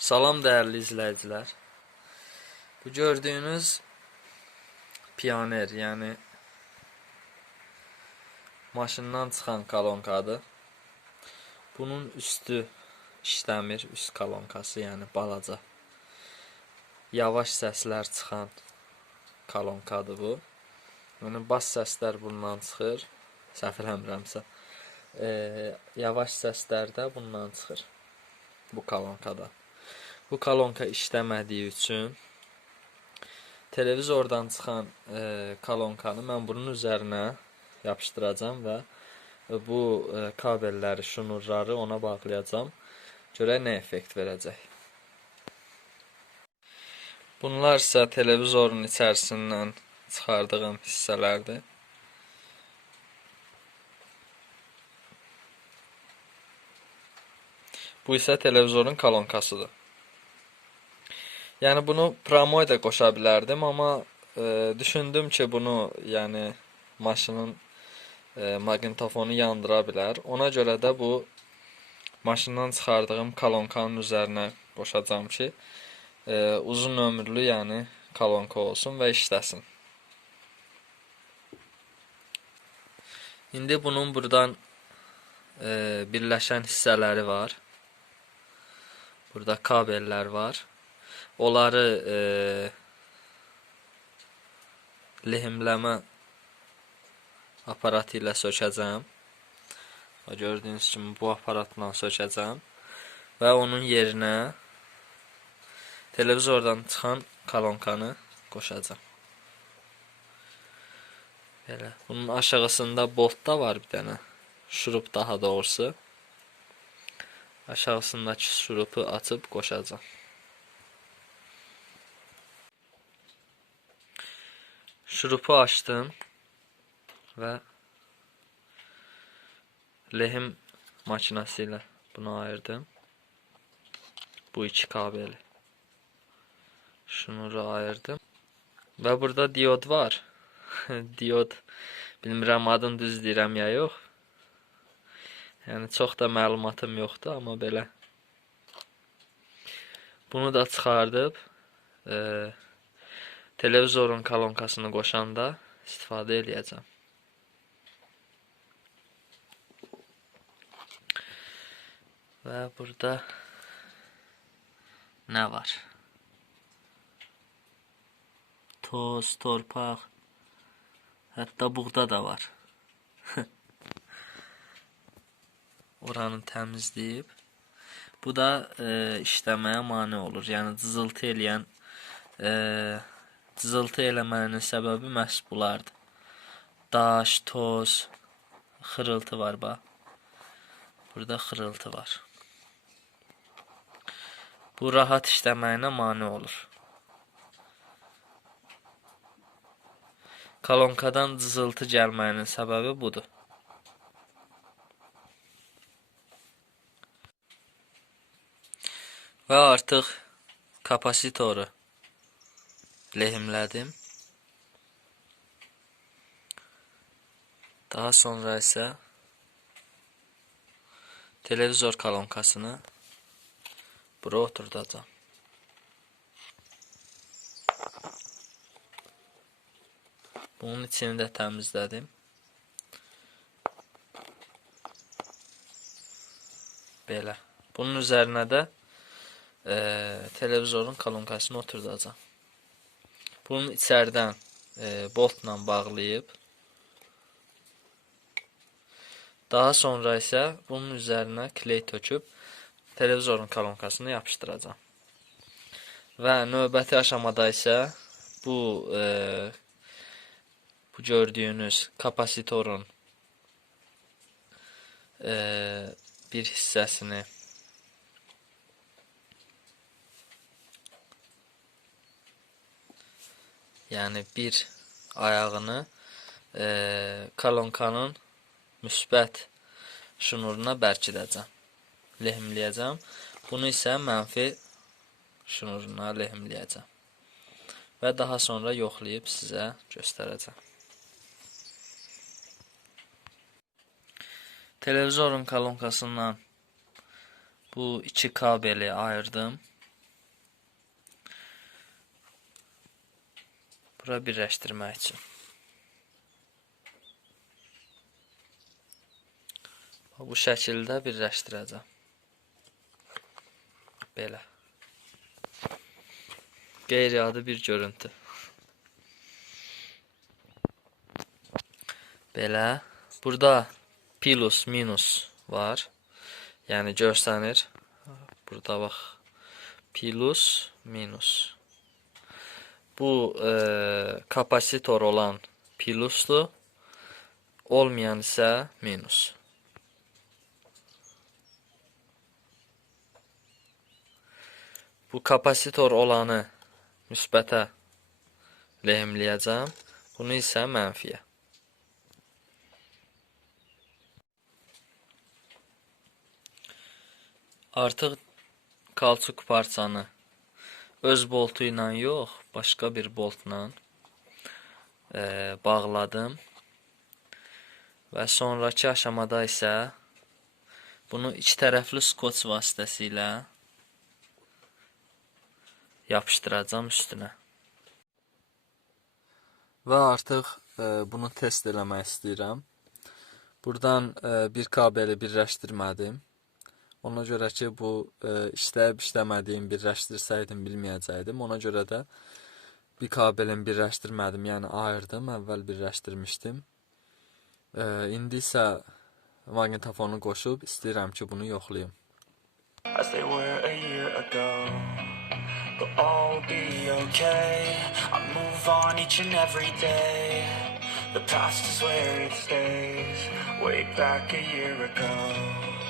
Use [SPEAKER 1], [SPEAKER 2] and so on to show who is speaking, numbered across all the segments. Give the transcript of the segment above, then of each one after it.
[SPEAKER 1] Salam değerli izleyiciler. Bu gördüğünüz Pioneer yani maşından çıxan kolonkadır. Bunun üstü işləmir, üst kolonkası yəni balaca. Yavaş səslər çıxan kolonkadır bu. Yəni bas səslər bundan çıxır. Səhv eləmirəmsə. E, yavaş səslər də bundan çıxır. Bu kolonkada. Bu kolonka işləmədiyi üçün televizordan çıxan e, kolonkanı mən bunun üzərinə yapışdıracağam və bu e, kabelləri, şnurları ona bağlayacağam. Görək nə effekt verəcək. Bunlar isə televizorun içərisindən çıxardığım hissələrdir. Bu isə televizorun kolonkasıdır. Yəni bunu promoya da qoşa bilərdim, amma e, düşündüm ki, bunu yəni maşının e, maqnitofonu yandıra. Ona görə də bu maşından çıxardığım kolonkanın üzərinə qoşacağam ki, e, uzun ömürlü yəni kolonka olsun və işləsin. İndi bunun buradan e, birləşən hissələri var. Burada kabellər var. Onları e, lehimləmə aparatı ilə sökəcəm. Gördüyünüz kimi bu aparatla sökəcəm və onun yerinə televizordan çıxan kolonkanı qoşacağam. Belə. Bunun aşağısında bolt da var bir dənə. Şurup daha doğrusu. Aşağısındakı şurupu açıb qoşacağam. Şurupu açtım və lehim makinası ilə bunu ayırdım. Bu iki kabeli. Şunları ayırdım. Və burada diod var. diod bilmirəm adını düz deyirəm ya yox. Yəni çox da məlumatım yoxdur, amma belə. Bunu da çıxardıb e, televizorun kolonkasını qoşanda istifadə eləyəcəm. Və burada nə var? Toz, torpaq, hətta buğda da var. Oranı təmizləyib. Bu da e, işləməyə mane olur. Yəni cızıltı eləyən e, cızıltı eləmənin səbəbi məhz bulardır. Daş, toz, xırıltı var bax. Burada xırıltı var. Bu rahat işləməyinə mane olur. Kolonkadan cızıltı gəlməyinin səbəbi budur. Və artıq kapasitoru lehimlədim. Daha sonra isə televizor kolonkasını bura oturdacağam. Bunun içini də təmizlədim. Belə. Bunun üzərinə də e, televizorun kolonkasını oturdacağam. Bunun içərdən e, boltla bağlayıb daha sonra isə bunun üzərinə kley töküb televizorun kolonkasını yapışdıracağam. Və növbəti aşamada isə bu e, bu gördüyünüz kapasitorun e, bir hissəsini yəni bir ayağını e, kolonkanın müsbət şnuruna bərkidəcəm. Lehimləyəcəm. Bunu isə mənfi şnuruna lehimləyəcəm. Və daha sonra yoxlayıb sizə göstərəcəm. Televizorun kolonkasından bu iki kabeli ayırdım. Bura birləşdirmək üçün. Bu şəkildə birləşdirəcəm. Belə. Qeyri-adi bir görüntü. Belə. Burada plus, minus var. Yəni görsənir. Burada bax. Plus, minus. Bu e, kapasitor olan pluslu, olmayan isə minus. Bu kapasitor olanı müsbətə lehimləyəcəm. Bunu isə mənfiyə. Artıq kalçuk parçanı öz boltu ilə yox, başqa bir boltla e, bağladım. Və sonrakı aşamada isə bunu iki tərəfli skoç vasitəsilə yapışdıracağam üstünə. Və artıq e, bunu test eləmək istəyirəm. Buradan e, bir kabeli birləşdirmədim. Ona görə ki, bu e, işləyib işləmədiyim birləşdirsəydim bilməyəcəkdim. Ona görə də bir kabelin birləşdirmədim, yəni ayırdım, əvvəl birləşdirmişdim. E, indi isə maqnitofonu qoşub istəyirəm ki, bunu yoxlayım.
[SPEAKER 2] The past is where it stays. Way back a year ago.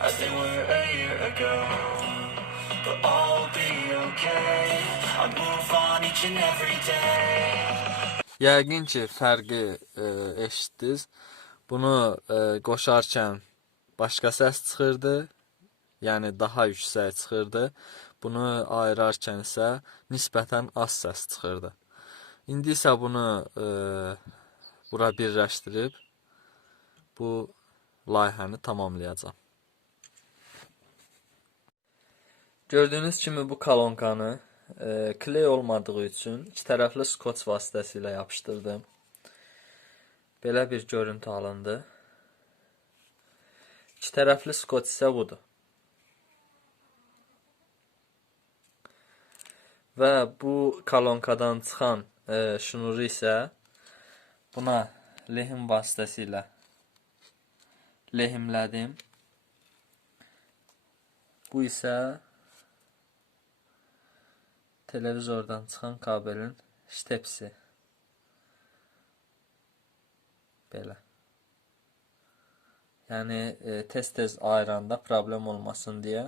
[SPEAKER 2] as they were a year ago. But all be okay. I move on each and every day.
[SPEAKER 1] Yəqin ki, fərqi e, eşitdiniz. Bunu e, qoşarkən başqa səs çıxırdı. Yəni daha yüksək çıxırdı. Bunu ayırarkən isə nisbətən az səs çıxırdı. İndi isə bunu e, bura birləşdirib bu layihəni tamamlayacağam. Gördüyünüz kimi bu kolonkanı e, kley olmadığı üçün iki tərəfli skoç vasitəsilə yapışdırdım. Belə bir görüntü alındı. İki tərəfli skoç isə budur. Və bu kolonkadan çıxan e, şnuru isə buna lehim vasitəsilə lehimlədim. Bu isə televizordan çıxan kabelin stepsi. Belə. Yəni e, tez-tez ayıranda problem olmasın deyə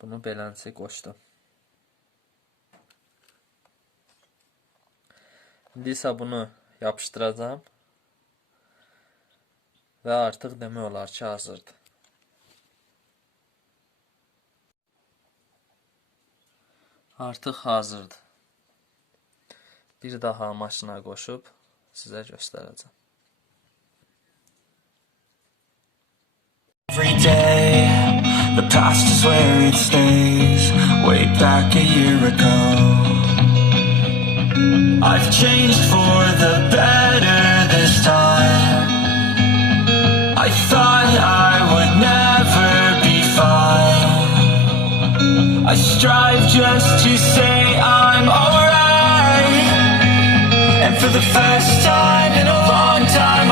[SPEAKER 1] bunu belənçi qoşdum. İndi isə bunu yapışdıracağam və artıq demək olar ki, hazırdır. Artıq hazırdır. Bir daha maşına qoşub sizə göstərəcəm.
[SPEAKER 2] Every day, the past is where it stays. Way back a year ago. I've changed for the better this time. I thought I just to say I'm alright. And for the first time in a long time,